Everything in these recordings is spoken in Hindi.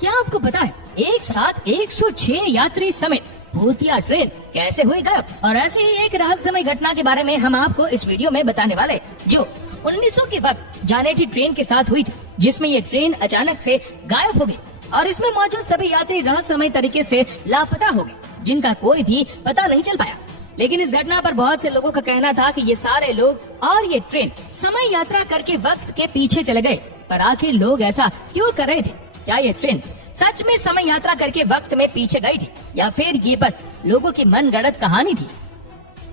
क्या आपको पता है एक साथ 106 यात्री समेत भूतिया ट्रेन कैसे हुई गायब? और ऐसे ही एक रहस्यमय घटना के बारे में हम आपको इस वीडियो में बताने वाले हैं, जो 1900 के वक्त जानेटी ट्रेन के साथ हुई थी, जिसमें ये ट्रेन अचानक से गायब हो गई और इसमें मौजूद सभी यात्री रहस्यमय तरीके से लापता हो गए, जिनका कोई भी पता नहीं चल पाया। लेकिन इस घटना पर बहुत से लोगों का कहना था कि ये सारे लोग और ये ट्रेन समय यात्रा करके वक्त के पीछे चले गए। पर आखिर लोग ऐसा क्यों कर रहे थे? क्या ये ट्रेन सच में समय यात्रा करके वक्त में पीछे गई थी, या फिर ये बस लोगों की मनगढ़ंत कहानी थी?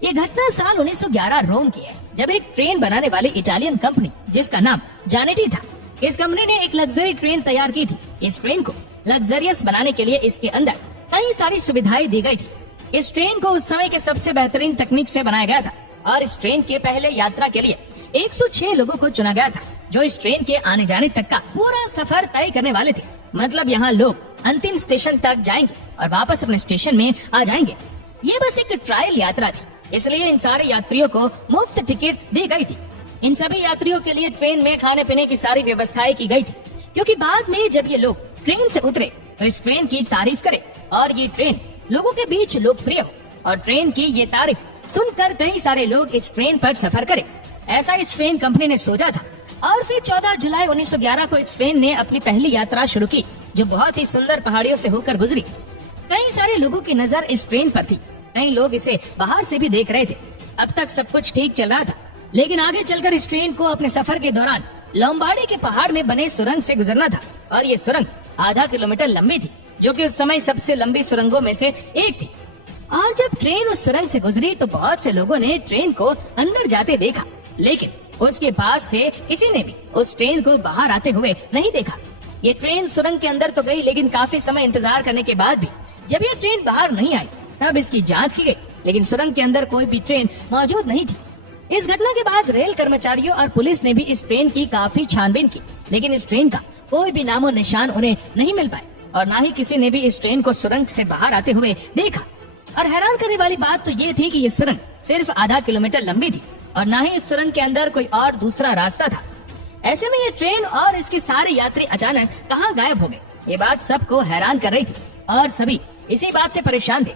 ये घटना साल 1911 रोम की है, जब एक ट्रेन बनाने वाली इटालियन कंपनी, जिसका नाम जानेटी था, इस कंपनी ने एक लग्जरी ट्रेन तैयार की थी। इस ट्रेन को लग्जरियस बनाने के लिए इसके अंदर कई सारी सुविधाएं दी गई थी। इस ट्रेन को उस समय के सबसे बेहतरीन तकनीक से बनाया गया था और इस ट्रेन के पहले यात्रा के लिए 106 लोगों को चुना गया था, जो इस ट्रेन के आने जाने तक का पूरा सफर तय करने वाले थे। मतलब यहाँ लोग अंतिम स्टेशन तक जाएंगे और वापस अपने स्टेशन में आ जाएंगे। ये बस एक ट्रायल यात्रा थी, इसलिए इन सारे यात्रियों को मुफ्त टिकट दी गई थी। इन सभी यात्रियों के लिए ट्रेन में खाने पीने की सारी व्यवस्थाएं की गई थी, क्योंकि बाद में जब ये लोग ट्रेन से उतरे तो इस ट्रेन की तारीफ करे और ये ट्रेन लोगों के बीच लोकप्रिय हो और ट्रेन की ये तारीफ सुनकर कई सारे लोग इस ट्रेन पर सफर करें। ऐसा इस ट्रेन कंपनी ने सोचा था और फिर 14 जुलाई 1911 को इस ट्रेन ने अपनी पहली यात्रा शुरू की, जो बहुत ही सुंदर पहाड़ियों से होकर गुजरी। कई सारे लोगों की नजर इस ट्रेन पर थी, कई लोग इसे बाहर से भी देख रहे थे। अब तक सब कुछ ठीक चल रहा था, लेकिन आगे चलकर इस ट्रेन को अपने सफर के दौरान लोम्बार्डी के पहाड़ में बने सुरंग से गुजरना था और ये सुरंग आधा किलोमीटर लंबी थी, जो कि उस समय सबसे लंबी सुरंगों में से एक थी। और जब ट्रेन उस सुरंग से गुजरी तो बहुत से लोगों ने ट्रेन को अंदर जाते देखा, लेकिन उसके पास से किसी ने भी उस ट्रेन को बाहर आते हुए नहीं देखा। ये ट्रेन सुरंग के अंदर तो गई, लेकिन काफी समय इंतजार करने के बाद भी जब ये ट्रेन बाहर नहीं आई तब इसकी जांच की गई, लेकिन सुरंग के अंदर कोई भी ट्रेन मौजूद नहीं थी। इस घटना के बाद रेल कर्मचारियों और पुलिस ने भी इस ट्रेन की काफी छानबीन की, लेकिन इस ट्रेन का कोई भी नामो निशान उन्हें नहीं मिल पाए और न ही किसी ने भी इस ट्रेन को सुरंग से बाहर आते हुए देखा। और हैरान करने वाली बात तो ये थी कि ये सुरंग सिर्फ आधा किलोमीटर लंबी थी और न ही इस सुरंग के अंदर कोई और दूसरा रास्ता था। ऐसे में ये ट्रेन और इसके सारे यात्री अचानक कहाँ गायब हो गए? ये बात सबको हैरान कर रही थी और सभी इसी बात से परेशान थे।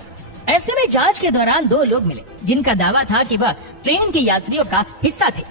ऐसे में जांच के दौरान 2 लोग मिले, जिनका दावा था कि वह ट्रेन के यात्रियों का हिस्सा थे।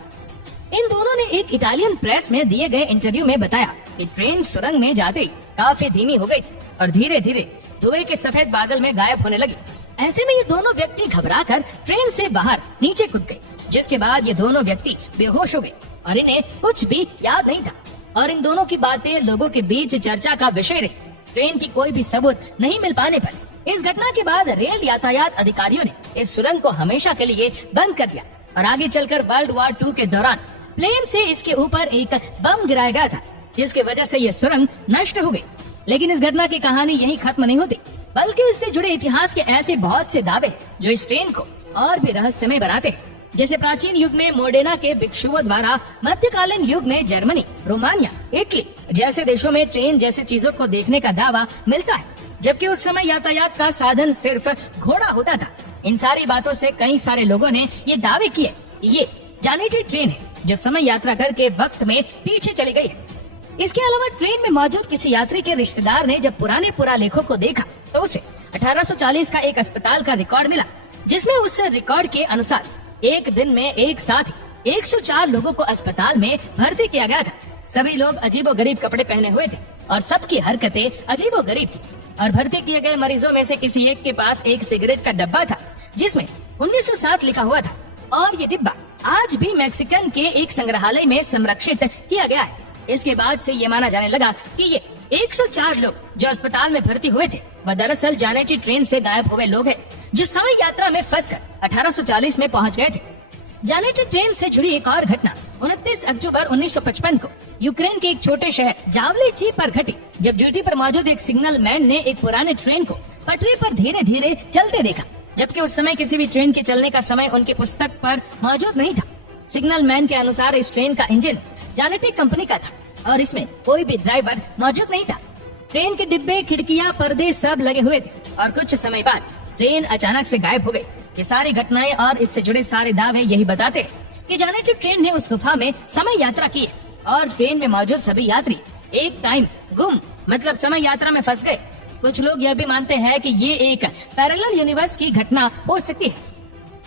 इन दोनों ने एक इटालियन प्रेस में दिए गए इंटरव्यू में बताया कि ट्रेन सुरंग में जाते ही काफी धीमी हो गई थी और धीरे धीरे धुएं के सफेद बादल में गायब होने लगी। ऐसे में ये दोनों व्यक्ति घबराकर ट्रेन से बाहर नीचे कूद गए, जिसके बाद ये दोनों व्यक्ति बेहोश हो गए और इन्हें कुछ भी याद नहीं था। और इन दोनों की बातें लोगों के बीच चर्चा का विषय रही। ट्रेन की कोई भी सबूत नहीं मिल पाने पर इस घटना के बाद रेल यातायात अधिकारियों ने इस सुरंग को हमेशा के लिए बंद कर दिया और आगे चलकर वर्ल्ड वॉर 2 के दौरान प्लेन से इसके ऊपर एक बम गिराया गया था, जिसकी वजह से ये सुरंग नष्ट हो गई। लेकिन इस घटना की कहानी यहीं खत्म नहीं होती, बल्कि इससे जुड़े इतिहास के ऐसे बहुत से दावे जो इस ट्रेन को और भी रहस्यमय बनाते हैं। जैसे प्राचीन युग में मोडेना के भिक्षुओं द्वारा मध्यकालीन युग में जर्मनी, रोमानिया, इटली जैसे देशों में ट्रेन जैसे चीजों को देखने का दावा मिलता है, जबकि उस समय यातायात का साधन सिर्फ घोड़ा होता था। इन सारी बातों से कई सारे लोगों ने ये दावे किए ये जानेटी ट्रेन है जो समय यात्रा करके वक्त में पीछे चली गई है। इसके अलावा ट्रेन में मौजूद किसी यात्री के रिश्तेदार ने जब पुराने पुरालेखों को देखा तो उसे 1840 का एक अस्पताल का रिकॉर्ड मिला, जिसमें उस रिकॉर्ड के अनुसार एक दिन में एक साथ 104 लोगों को अस्पताल में भर्ती किया गया था। सभी लोग अजीबोगरीब कपड़े पहने हुए थे और सबकी हरकतें अजीबोगरीब थी। और भर्ती किए गए मरीजों में से किसी एक के पास एक सिगरेट का डब्बा था, जिसमें 1907 लिखा हुआ था और ये डिब्बा आज भी मैक्सिकन के एक संग्रहालय में संरक्षित किया गया है। इसके बाद से ये माना जाने लगा कि ये 104 लोग जो अस्पताल में भर्ती हुए थे वह दरअसल जानेटी ट्रेन से गायब हुए लोग हैं, जो समय यात्रा में फंसकर 1840 में पहुंच गए थे। जानेटी ट्रेन से जुड़ी एक और घटना 29 अक्टूबर 1955 को यूक्रेन के एक छोटे शहर जावलीची पर घटी, जब ड्यूटी पर मौजूद एक सिग्नल मैन ने एक पुराने ट्रेन को पटरी पर धीरे धीरे चलते देखा, जबकि उस समय किसी भी ट्रेन के चलने का समय उनकी पुस्तक पर मौजूद नहीं था। सिग्नल मैन के अनुसार इस ट्रेन का इंजन जानेटी कंपनी का था और इसमें कोई भी ड्राइवर मौजूद नहीं था। ट्रेन के डिब्बे, खिड़कियां, पर्दे सब लगे हुए थे और कुछ समय बाद ट्रेन अचानक से गायब हो गई। ये सारी घटनाएं और इससे जुड़े सारे दावे यही बताते हैं कि जानेटी ट्रेन ने उस गुफा में समय यात्रा की है और ट्रेन में मौजूद सभी यात्री एक टाइम गुम मतलब समय यात्रा में फंस गए। कुछ लोग यह भी मानते हैं कि ये एक पैरेलल यूनिवर्स की घटना हो सकती है।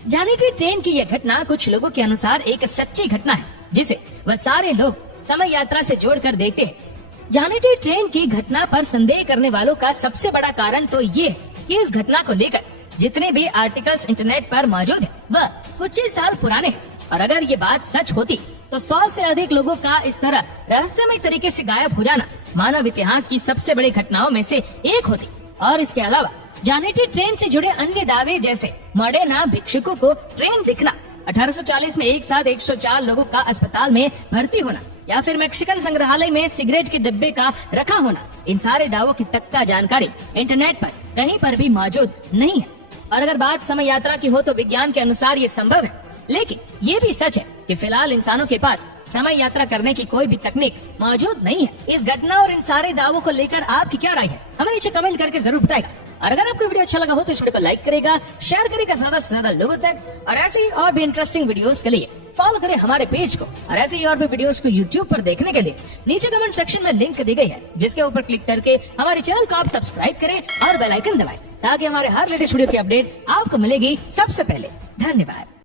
जाने की ट्रेन की यह घटना कुछ लोगों के अनुसार एक सच्ची घटना है, जिसे वह सारे लोग समय यात्रा से जोड़कर देखते हैं। जाने की ट्रेन की घटना पर संदेह करने वालों का सबसे बड़ा कारण तो ये है कि इस घटना को लेकर जितने भी आर्टिकल्स इंटरनेट पर मौजूद है वह कुछ ही साल पुराने हैं। और अगर ये बात सच होती तो 100 से अधिक लोगों का इस तरह रहस्यमय तरीके से गायब हो जाना मानव इतिहास की सबसे बड़ी घटनाओं में से एक होती। और इसके अलावा जानेटी ट्रेन से जुड़े अन्य दावे जैसे मॉडर्ना भिक्षुकों को ट्रेन दिखना, 1840 में एक साथ 104 लोगों का अस्पताल में भर्ती होना या फिर मैक्सिकन संग्रहालय में सिगरेट के डिब्बे का रखा होना, इन सारे दावों की तख्ता जानकारी इंटरनेट पर कहीं पर भी मौजूद नहीं है। और अगर बात समय यात्रा की हो तो विज्ञान के अनुसार ये संभव है, लेकिन ये भी सच है कि फिलहाल इंसानों के पास समय यात्रा करने की कोई भी तकनीक मौजूद नहीं है। इस घटना और इन सारे दावों को लेकर आपकी क्या राय है, हमें नीचे कमेंट करके जरूर बताएगा। और अगर आपको वीडियो अच्छा लगा हो तो इस वीडियो को लाइक करेगा, शेयर करेगा ज्यादा से ज्यादा लोगों तक। और ऐसे ही और भी इंटरेस्टिंग वीडियोस के लिए फॉलो करें हमारे पेज को। और ऐसे ही और भी वीडियोस को यूट्यूब पर देखने के लिए नीचे कमेंट सेक्शन में लिंक दी गई है, जिसके ऊपर क्लिक करके हमारे चैनल को आप सब्सक्राइब करें और बेल आइकन दबाएं, ताकि हमारे हर लेटेस्ट वीडियो की अपडेट आपको मिलेगी सबसे पहले। धन्यवाद।